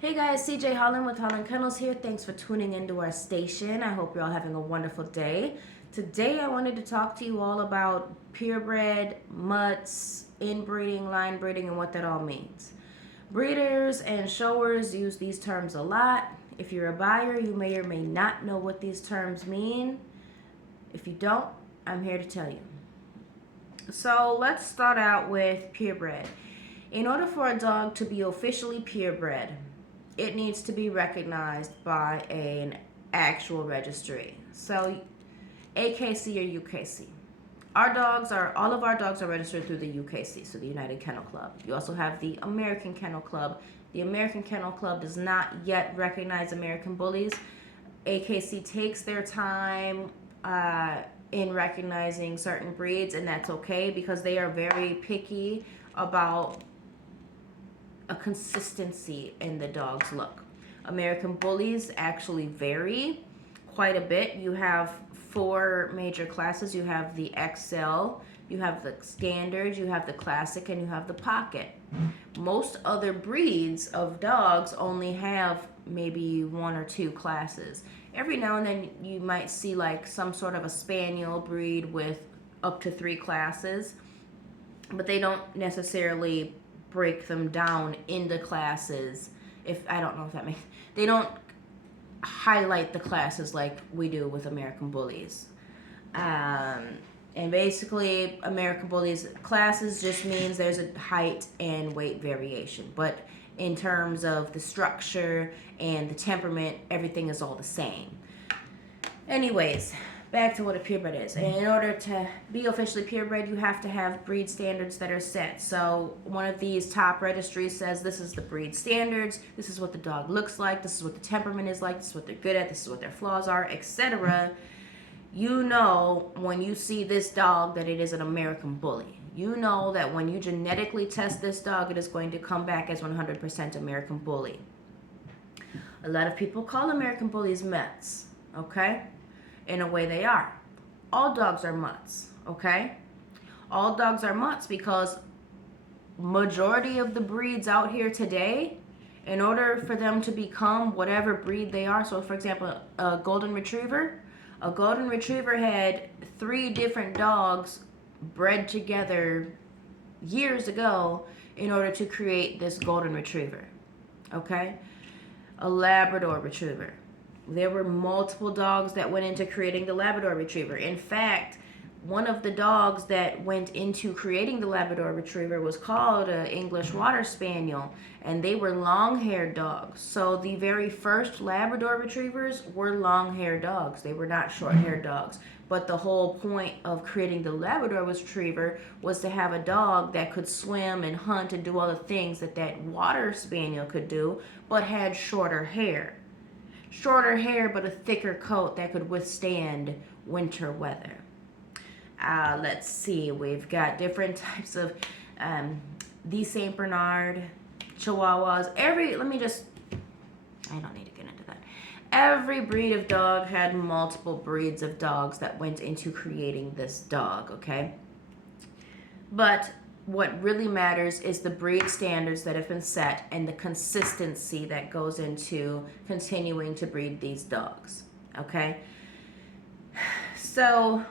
Hey guys, CJ Holland with Holland Kennels here. Thanks for tuning into our station. I hope you're all having a wonderful day. Today I wanted to talk to you all about purebred, mutts, inbreeding, line breeding, and what that all means. Breeders and showers use these terms a lot. If you're a buyer, you may or may not know what these terms mean. If you don't, I'm here to tell you. So let's start out with purebred. In order for a dog to be officially purebred, it needs to be recognized by an actual registry. So AKC or UKC. All of our dogs are registered through the UKC, so the United Kennel Club. You also have the American Kennel Club. The American Kennel Club does not yet recognize American bullies. AKC takes their time in recognizing certain breeds, and that's okay because they are very picky about a consistency in the dog's look. American bullies actually vary quite a bit. You have 4 major classes. You have the XL, you have the standard, you have the classic, and you have the pocket. Most other breeds of dogs only have maybe 1 or 2 classes. Every now and then you might see like some sort of a spaniel breed with up to 3 classes, but they don't necessarily break them down into classes. If I don't know if that makes, they don't highlight the classes like we do with American bullies. And basically American bullies classes just means there's a height and weight variation, but in terms of the structure and the temperament, everything is all the same. Anyways, back to what a purebred is. And in order to be officially purebred, you have to have breed standards that are set. So one of these top registries says this is the breed standards, this is what the dog looks like, this is what the temperament is like, this is what they're good at, this is what their flaws are, etc. You know when you see this dog that it is an American bully. You know that when you genetically test this dog, it is going to come back as 100% American bully. A lot of people call American bullies mutts, okay? In a way they are. All dogs are mutts, okay? All dogs are mutts because majority of the breeds out here today, in order for them to become whatever breed they are, so for example, a golden retriever had 3 different dogs bred together years ago in order to create this golden retriever, okay? A Labrador retriever. There were multiple dogs that went into creating the Labrador Retriever. In fact, one of the dogs that went into creating the Labrador Retriever was called an English Water Spaniel, and they were long-haired dogs. So the very first Labrador Retrievers were long-haired dogs. They were not short-haired dogs. But the whole point of creating the Labrador Retriever was to have a dog that could swim and hunt and do all the things that that Water Spaniel could do, but had shorter hair. Shorter hair, but a thicker coat that could withstand winter weather. Let's see, we've got different types of the St. Bernard, Chihuahuas. I don't need to get into that. Every breed of dog had multiple breeds of dogs that went into creating this dog, okay? But what really matters is the breed standards that have been set and the consistency that goes into continuing to breed these dogs, okay? So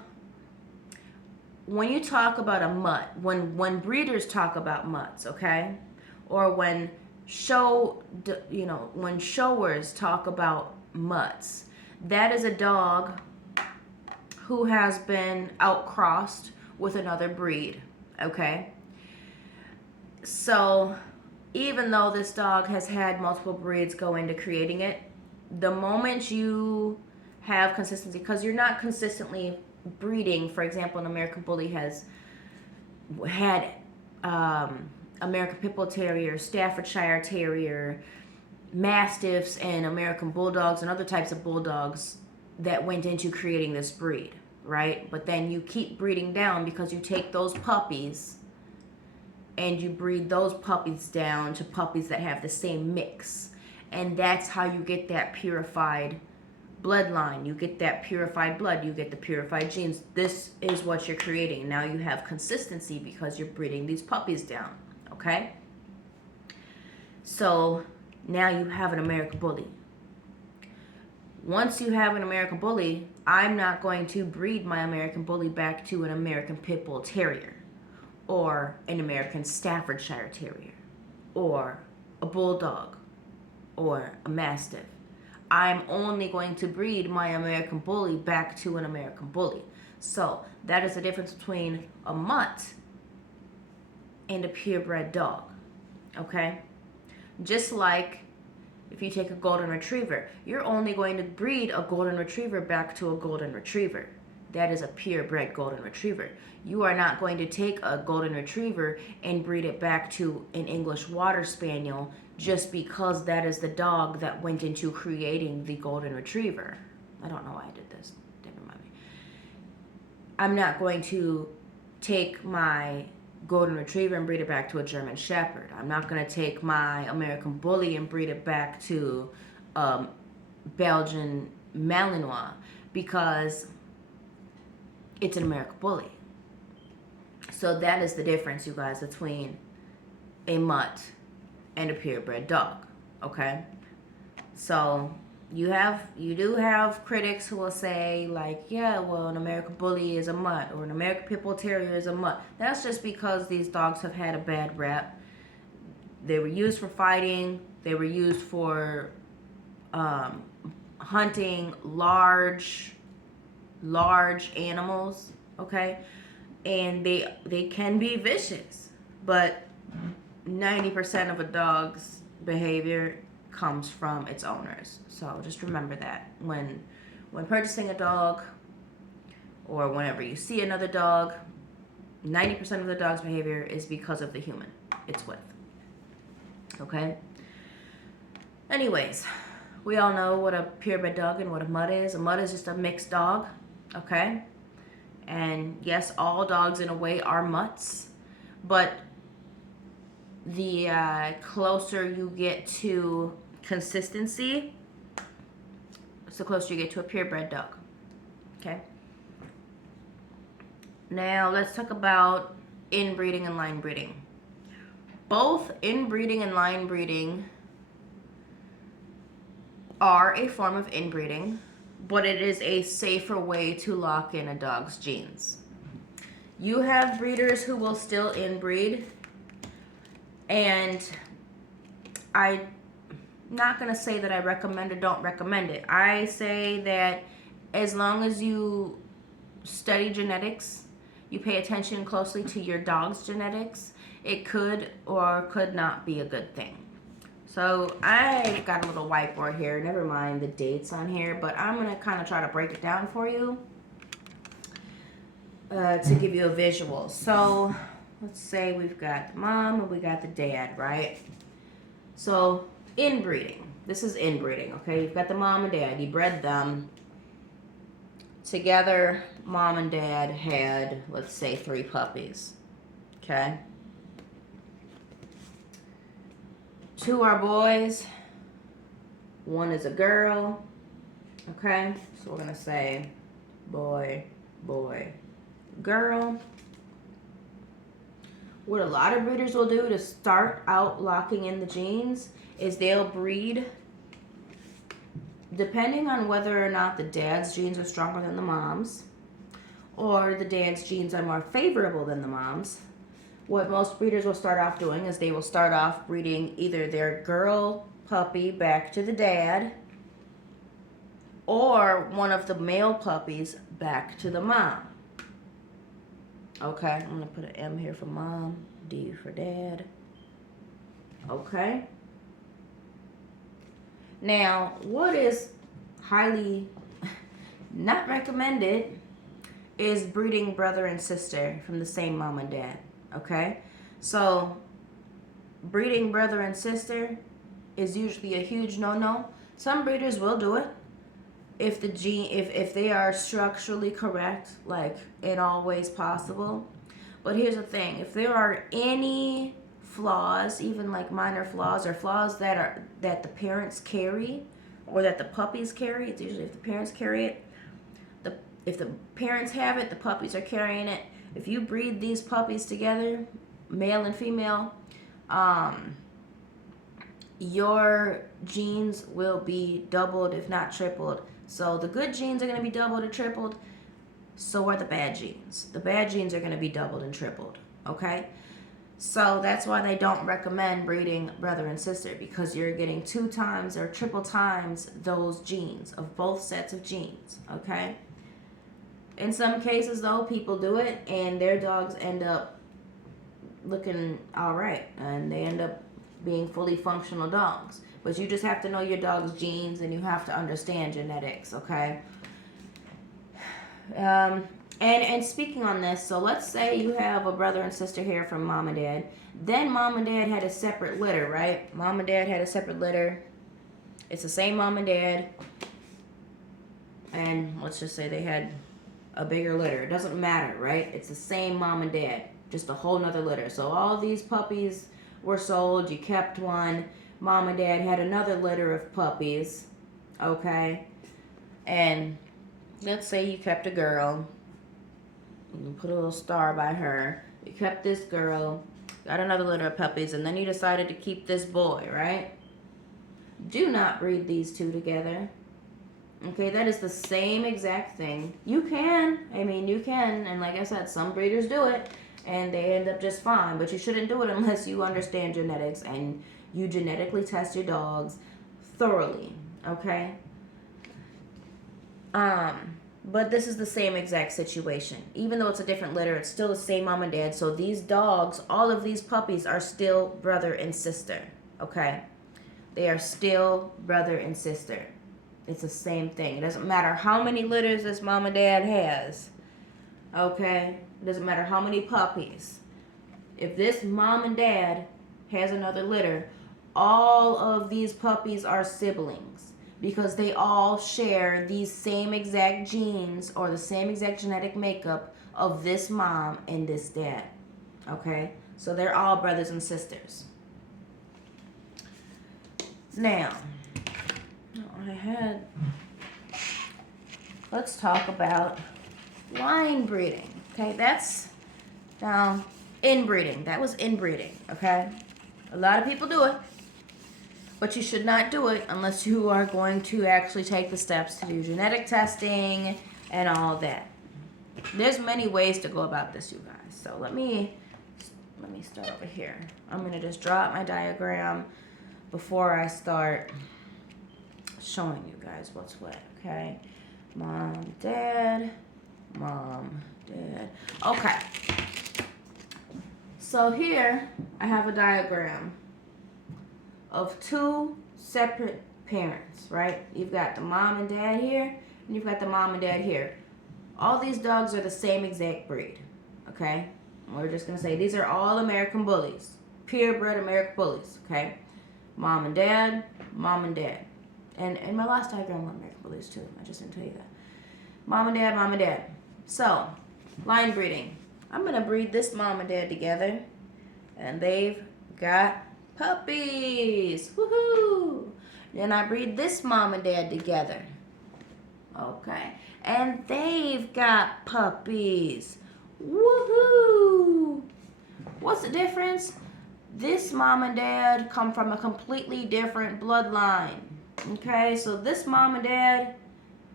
when you talk about a mutt, when breeders talk about mutts, okay? Or when showers talk about mutts, that is a dog who has been outcrossed with another breed, okay? So even though this dog has had multiple breeds go into creating it, the moment you have consistency, because you're not consistently breeding, for example, an American bully has had American Pit Bull Terrier, Staffordshire Terrier, Mastiffs, and American Bulldogs, and other types of bulldogs that went into creating this breed, right? But then you keep breeding down because you take those puppies and you breed those puppies down to puppies that have the same mix. And that's how you get that purified bloodline. You get that purified blood. You get the purified genes. This is what you're creating. Now you have consistency because you're breeding these puppies down, okay? So Now you have an American Bully. Once you have an American Bully, I'm not going to breed my American Bully back to an American Pit Bull Terrier or an American Staffordshire Terrier or a Bulldog or a Mastiff. I'm only going to breed my American Bully back to an American Bully. So that is the difference between a mutt and a purebred dog. Okay? Just like if you take a golden retriever, you're only going to breed a golden retriever back to a golden retriever. That is a purebred golden retriever. You are not going to take a golden retriever and breed it back to an English water spaniel just because that is the dog that went into creating the golden retriever. I don't know why I did this. Never mind me. I'm not going to take my golden retriever and breed it back to a German Shepherd. I'm not going to take my American Bully and breed it back to Belgian Malinois because it's an American Bully. So that is the difference, you guys, between a mutt and a purebred dog. Okay? So you do have critics who will say, like, yeah, well, an American Bully is a mutt or an American Pit Bull Terrier is a mutt. That's just because these dogs have had a bad rep. They were used for fighting. They were used for hunting large animals, okay? And they can be vicious, but 90% of a dog's behavior comes from its owners. So just remember that when purchasing a dog or whenever you see another dog, 90% of the dog's behavior is because of the human it's with. Okay? Anyways, we all know what a purebred dog and what a mutt is. A mutt is just a mixed dog, okay? And yes, all dogs in a way are mutts, but the closer you get to consistency, the closer you get to a purebred dog. Okay. Now let's talk about inbreeding and line breeding. Both inbreeding and line breeding are a form of inbreeding, but it is a safer way to lock in a dog's genes. You have breeders who will still inbreed, and I'm not going to say that I recommend or don't recommend it. I say that as long as you study genetics, you pay attention closely to your dog's genetics, it could or could not be a good thing. So I got a little whiteboard here. Never mind the dates on here, but I'm going to kind of try to break it down for you to give you a visual. So let's say we've got the mom and we got the dad, right? So inbreeding. This is inbreeding, okay? You've got the mom and dad. You bred them. Together, mom and dad had, let's say, 3 puppies, okay? 2 are boys. 1 is a girl, okay? So we're going to say boy, boy, girl. What a lot of breeders will do to start out locking in the genes is they'll breed depending on whether or not the dad's genes are stronger than the mom's or the dad's genes are more favorable than the mom's. What most breeders will start off doing is they will start off breeding either their girl puppy back to the dad or one of the male puppies back to the mom. Okay, I'm going to put an M here for mom, D for dad. Okay. Now, what is highly not recommended is breeding brother and sister from the same mom and dad. Okay? So, breeding brother and sister is usually a huge no-no. Some breeders will do it if the gene if they are structurally correct, like in all ways possible. But here's the thing, if there are any flaws, even like minor flaws or flaws that the parents carry or that the puppies carry, it's usually if the parents carry it. If the parents have it, the puppies are carrying it. If you breed these puppies together, male and female, your genes will be doubled, if not tripled. So the good genes are going to be doubled or tripled. So are the bad genes. The bad genes are going to be doubled and tripled. Okay? So that's why they don't recommend breeding brother and sister, because you're getting 2 times or triple times those genes of both sets of genes. Okay? In some cases, though, people do it and their dogs end up looking all right, and they end up being fully functional dogs. But you just have to know your dog's genes, and you have to understand genetics, okay? And speaking on this, so let's say you have a brother and sister here from mom and dad. Then mom and dad had a separate litter, right? Mom and dad had a separate litter. It's the same mom and dad. And let's just say they had a bigger litter. It doesn't matter, right? It's the same mom and dad, just a whole nother litter. So all these puppies were sold. You kept one. Mom and dad had another litter of puppies, okay? And let's say you kept a girl. You put a little star by her. You kept this girl, got another litter of puppies, and then you decided to keep this boy, right? Do not breed these two together. Okay, that is the same exact thing. You can. I mean, you can. And like I said, some breeders do it, and they end up just fine. But you shouldn't do it unless you understand genetics and you genetically test your dogs thoroughly. Okay? But this is the same exact situation. Even though it's a different litter, it's still the same mom and dad. So these dogs, all of these puppies are still brother and sister. Okay? They are still brother and sister. It's the same thing. It doesn't matter how many litters this mom and dad has. Okay? It doesn't matter how many puppies. If this mom and dad has another litter, all of these puppies are siblings, because they all share these same exact genes or the same exact genetic makeup of this mom and this dad. Okay? So they're all brothers and sisters. Now, let's talk about line breeding. Okay, that's inbreeding. That was inbreeding, okay? A lot of people do it, but you should not do it unless you are going to actually take the steps to do genetic testing and all that. There's many ways to go about this, you guys. So let me start over here. I'm going to just draw out my diagram before I start showing you guys what's what, okay? Mom, dad. Okay. So here I have a diagram of 2 separate parents, right? You've got the mom and dad here, and you've got the mom and dad here. All these dogs are the same exact breed, okay? We're just going to say these are all American bullies, purebred American bullies, okay? Mom and dad, mom and dad. And my last diagram were American bullies too. I just didn't tell you that. Mom and dad, mom and dad. So, line breeding. I'm going to breed this mom and dad together. And they've got puppies. Woohoo! Then I breed this mom and dad together. Okay. And they've got puppies. Woohoo! What's the difference? This mom and dad come from a completely different bloodline. Okay, so this mom and dad,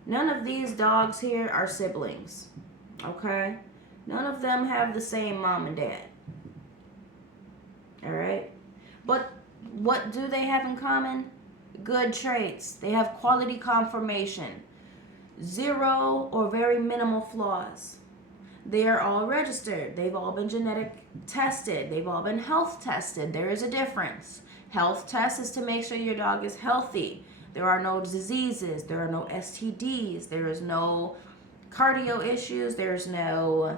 none of these dogs here are siblings. Okay? None of them have the same mom and dad. Alright? But what do they have in common? Good traits. They have quality conformation. 0 or very minimal flaws. They are all registered. They've all been genetic tested. They've all been health tested. There is a difference. Health test is to make sure your dog is healthy. There are no diseases. There are no STDs. There is no cardio issues. There's no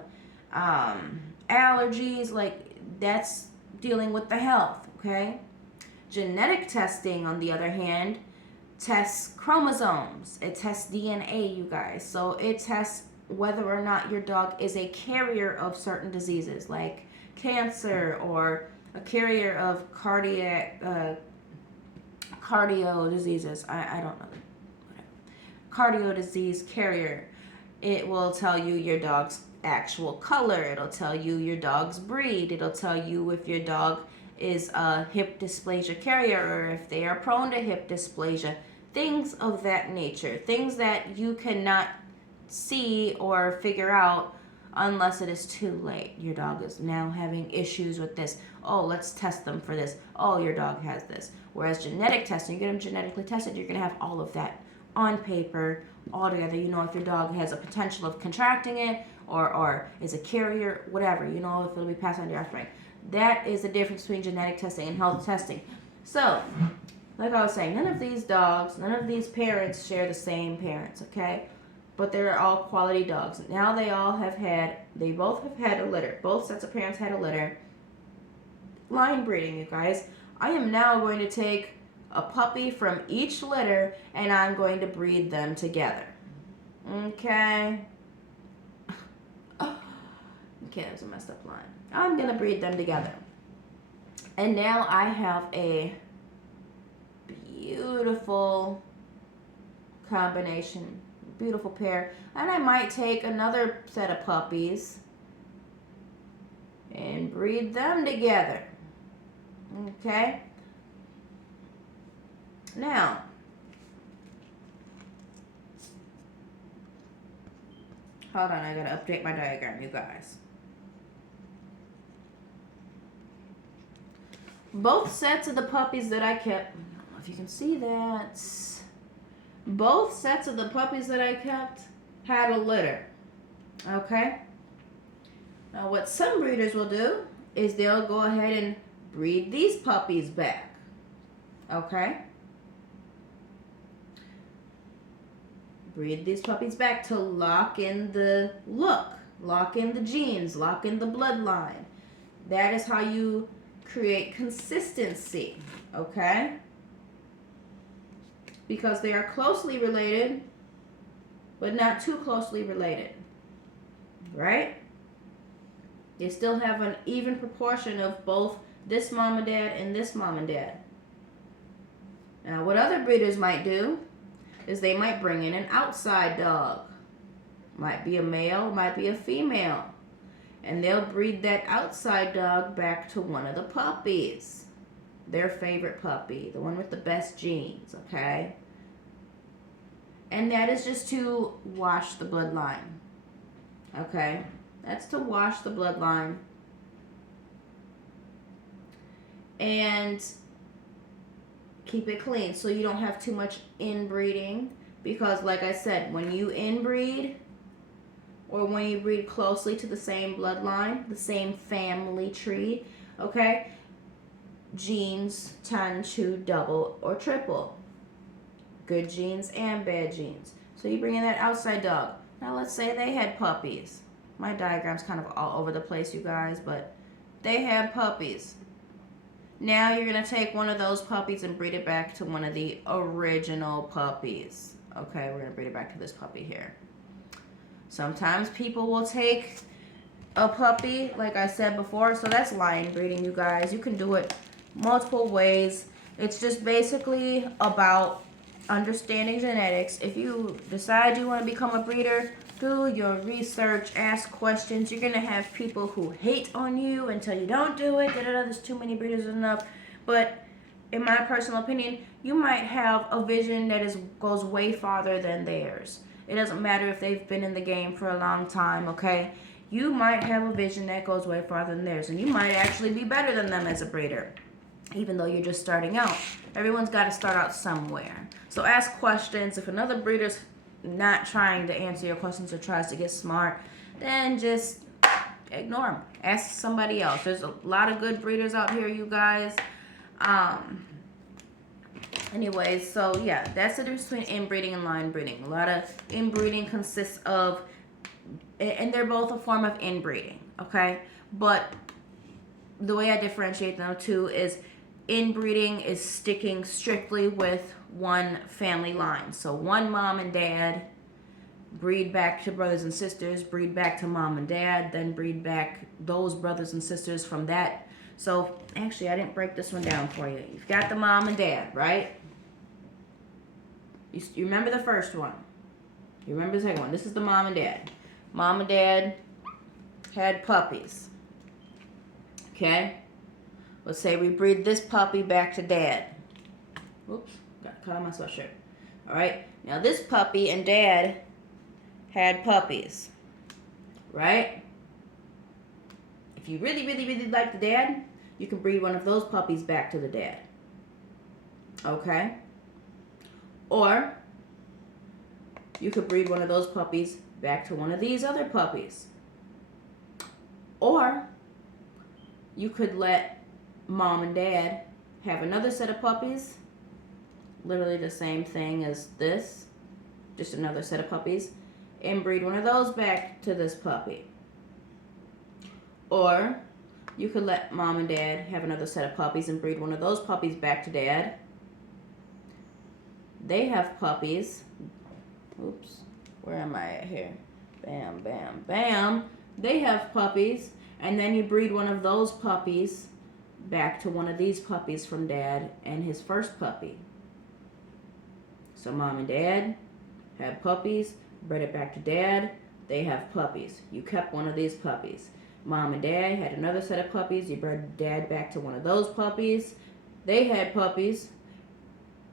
allergies. Like, that's dealing with the health, okay? Genetic testing, on the other hand, tests chromosomes. It tests DNA, you guys. So it tests whether or not your dog is a carrier of certain diseases, like cancer, or a carrier of cardio diseases. I don't know. Cardio disease carrier. It will tell you your dog's actual color. It'll tell you your dog's breed. It'll tell you if your dog is a hip dysplasia carrier, or if they are prone to hip dysplasia, things of that nature, things that you cannot see or figure out unless it is too late. Your dog is now having issues with this. Oh, let's test them for this. Oh, your dog has this. Whereas genetic testing, you get them genetically tested, you're going to have all of that on paper all together. You know if your dog has a potential of contracting it or is a carrier, whatever. You know if it'll be passed on to your offspring. That is the difference between genetic testing and health testing. So, like I was saying, none of these dogs, none of these parents share the same parents, okay? But they're all quality dogs. Now they both have had a litter. Both sets of parents had a litter. Line breeding, you guys. I am now going to take a puppy from each litter and I'm going to breed them together. Okay? Okay, that was a messed up line. I'm going to breed them together. And now I have a beautiful combination, beautiful pair. And I might take another set of puppies and breed them together. Okay? Now, hold on, I gotta update my diagram, you guys. Both sets of the puppies that I kept, I don't know if you can see that. Both sets of the puppies that I kept had a litter. Okay? Now, what some breeders will do is they'll go ahead and breed these puppies back. Okay? Breed these puppies back to lock in the look, lock in the genes, lock in the bloodline. That is how you create consistency, okay? Because they are closely related, but not too closely related, right? They still have an even proportion of both this mom and dad and this mom and dad. Now, what other breeders might do is they might bring in an outside dog. Might be a male, might be a female. And they'll breed that outside dog back to one of the puppies. Their favorite puppy, the one with the best genes, okay? And that is just to wash the bloodline, okay? That's to wash the bloodline. And keep it clean so you don't have too much inbreeding, because like I said, when you inbreed or when you breed closely to the same bloodline, the same family tree, okay, genes tend to double or triple. Good genes and bad genes. So you bring in that outside dog. Now let's say they had puppies. My diagram's kind of all over the place, you guys, but they had puppies. Now you're going to take one of those puppies and breed it back to one of the original puppies. Okay, we're going to breed it back to this puppy here. Sometimes people will take a puppy, like I said before, so that's line breeding, you guys. You can do it multiple ways. It's just basically about understanding genetics. If you decide you want to become a breeder, do your research, ask questions. You're going to have people who hate on you until you don't do it. There's too many breeders enough. But in my personal opinion, you might have a vision that goes way farther than theirs. It doesn't matter if they've been in the game for a long time, okay? You might have a vision that goes way farther than theirs, and you might actually be better than them as a breeder, even though you're just starting out. Everyone's got to start out somewhere. So ask questions. If another breeder's not trying to answer your questions or tries to get smart, then just ignore them. Ask somebody else. There's a lot of good breeders out here, you guys. Anyways, so yeah, that's the difference between inbreeding and line breeding. A lot of inbreeding consists of, and they're both a form of inbreeding, okay? But the way I differentiate them too is inbreeding is sticking strictly with one family line. So one mom and dad, breed back to brothers and sisters, breed back to mom and dad, then breed back those brothers and sisters from that. So actually, I didn't break this one down for you. You've got the mom and dad, right? You remember the first one. You remember the second one. This is the mom and dad. Mom and dad had puppies. Okay? Let's say we breed this puppy back to dad. Oops, got caught on my sweatshirt. All right, now this puppy and dad had puppies, right? If you really, really, really like the dad, you can breed one of those puppies back to the dad. Okay? Or you could breed one of those puppies back to one of these other puppies. Or you could let mom and dad have another set of puppies, literally the same thing as this, just another set of puppies, and breed one of those back to this puppy. Or you could let mom and dad have another set of puppies and breed one of those puppies back to dad. They have puppies. Oops, where am I at here? Bam, bam, bam. They have puppies, and then you breed one of those puppies back to one of these puppies from dad and his first puppy. So mom and dad had puppies, bred it back to dad, they have puppies. You kept one of these puppies. Mom and dad had another set of puppies, you bred dad back to one of those puppies. They had puppies.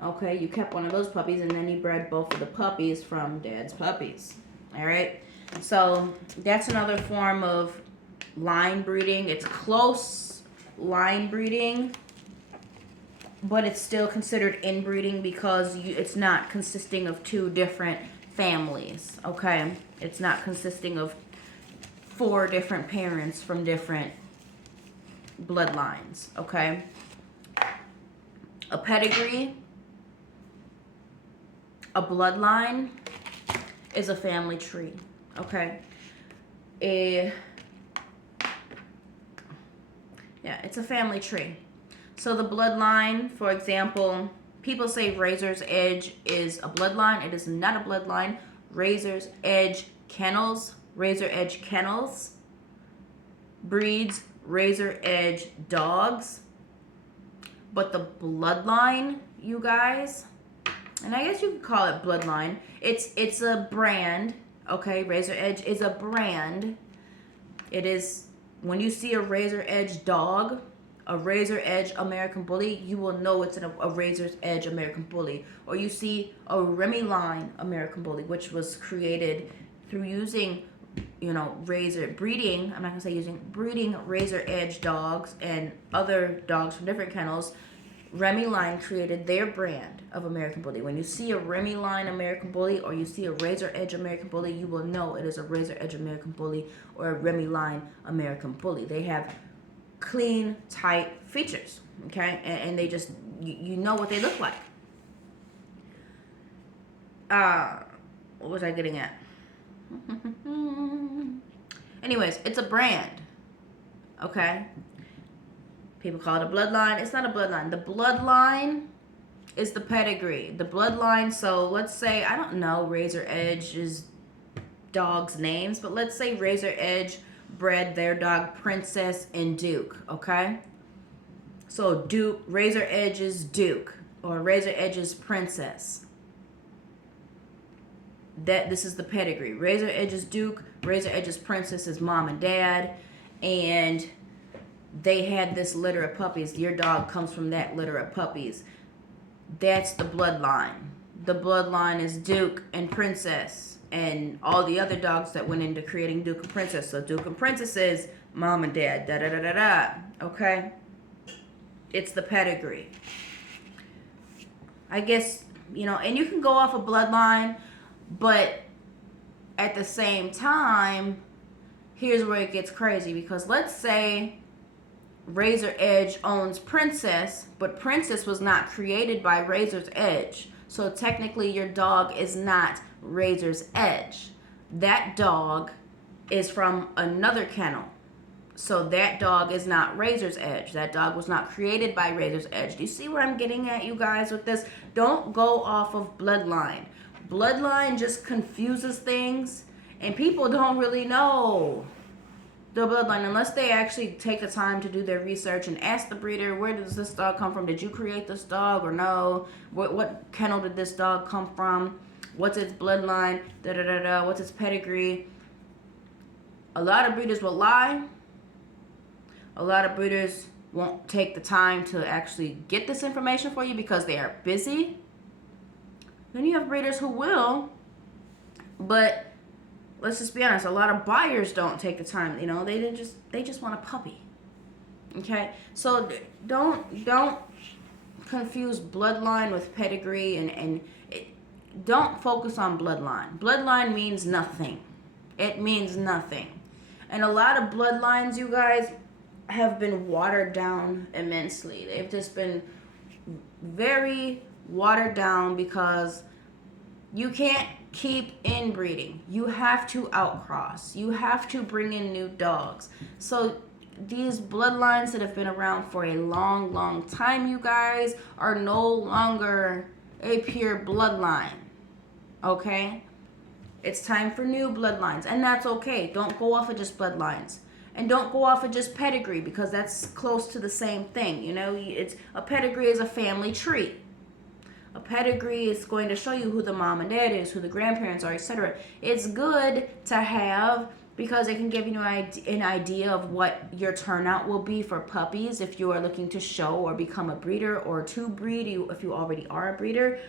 Okay, you kept one of those puppies, and then you bred both of the puppies from dad's puppies. All right, so that's another form of line breeding. It's close line breeding, but it's still considered inbreeding because it's not consisting of two different families. Okay, it's not consisting of 4 different parents from different bloodlines. Okay, a pedigree, a bloodline, is a family tree. Okay, it's a family tree. So the bloodline, for example, people say Razor's Edge is a bloodline. It is not a bloodline. Razor's Edge Kennels breeds Razor Edge dogs. But the bloodline, you guys, and I guess you could call it bloodline, it's a brand. Okay, Razor Edge is a brand. It is, when you see a Razor Edge dog, a Razor Edge American Bully, you will know it's a Razor's Edge American Bully. Or you see a Remy line American Bully, which was created through using, breeding Razor Edge dogs and other dogs from different kennels. Remy line created their brand of American Bully. When you see a Remy line American Bully or you see a Razor Edge American Bully, you will know it is a Razor Edge American Bully or a Remy line American Bully. They have clean, tight features, okay? And they just, you know what they look like. What was I getting at? Anyways, it's a brand, okay? People call it a bloodline. It's not a bloodline. The bloodline is the pedigree. The bloodline, so let's say, I don't know Razor Edge's dogs' names, but let's say Razor Edge bred their dog Princess and Duke, okay? So Razor Edge's Duke or Razor Edge's Princess. This is the pedigree. Razor Edge's Duke, Razor Edge's Princess is mom and dad, and they had this litter of puppies. Your dog comes from that litter of puppies. That's the bloodline. The bloodline is Duke and Princess and all the other dogs that went into creating Duke and Princess. So Duke and Princess is mom and dad, da-da-da-da-da, okay? It's the pedigree. I guess, and you can go off a bloodline, but at the same time, here's where it gets crazy, because let's say Razor Edge owns Princess, but Princess was not created by Razor's Edge. So technically your dog is not Razor's Edge. That dog is from another kennel. So that dog is not Razor's Edge. That dog was not created by Razor's Edge. Do you see where I'm getting at, you guys, with this? Don't go off of bloodline. Bloodline just confuses things, and people don't really know the bloodline unless they actually take the time to do their research and ask the breeder, where does this dog come from? Did you create this dog or no? What kennel did this dog come from? What's its bloodline? Da-da-da-da. What's its pedigree? A lot of breeders will lie. A lot of breeders won't take the time to actually get this information for you because they are busy. Then you have breeders who will, but let's just be honest, a lot of buyers don't take the time. You know, they just want a puppy. Okay, so don't confuse bloodline with pedigree, and don't focus on bloodline. Bloodline means nothing. It means nothing. And a lot of bloodlines, you guys, have been watered down immensely. They've just been very watered down because you can't keep inbreeding. You have to outcross. You have to bring in new dogs. So these bloodlines that have been around for a long, long time, you guys, are no longer a pure bloodline. Okay? It's time for new bloodlines, and that's okay. Don't go off of just bloodlines. And don't go off of just pedigree, because that's close to the same thing. You know, it's a pedigree is a family tree. A pedigree is going to show you who the mom and dad is, who the grandparents are, etc. It's good to have because it can give you an idea of what your turnout will be for puppies if you are looking to show or become a breeder or to breed, if you already are a breeder.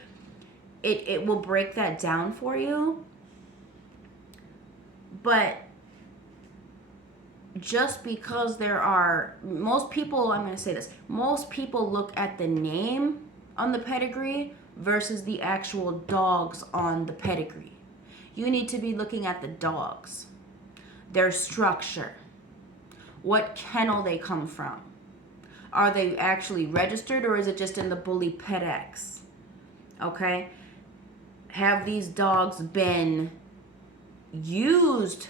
It will break that down for you. But just because most people, I'm going to say this, most people look at the name on the pedigree versus the actual dogs on the pedigree. You need to be looking at the dogs, their structure, what kennel they come from. Are they actually registered, or is it just in the Bully PetX? Okay? Have these dogs been used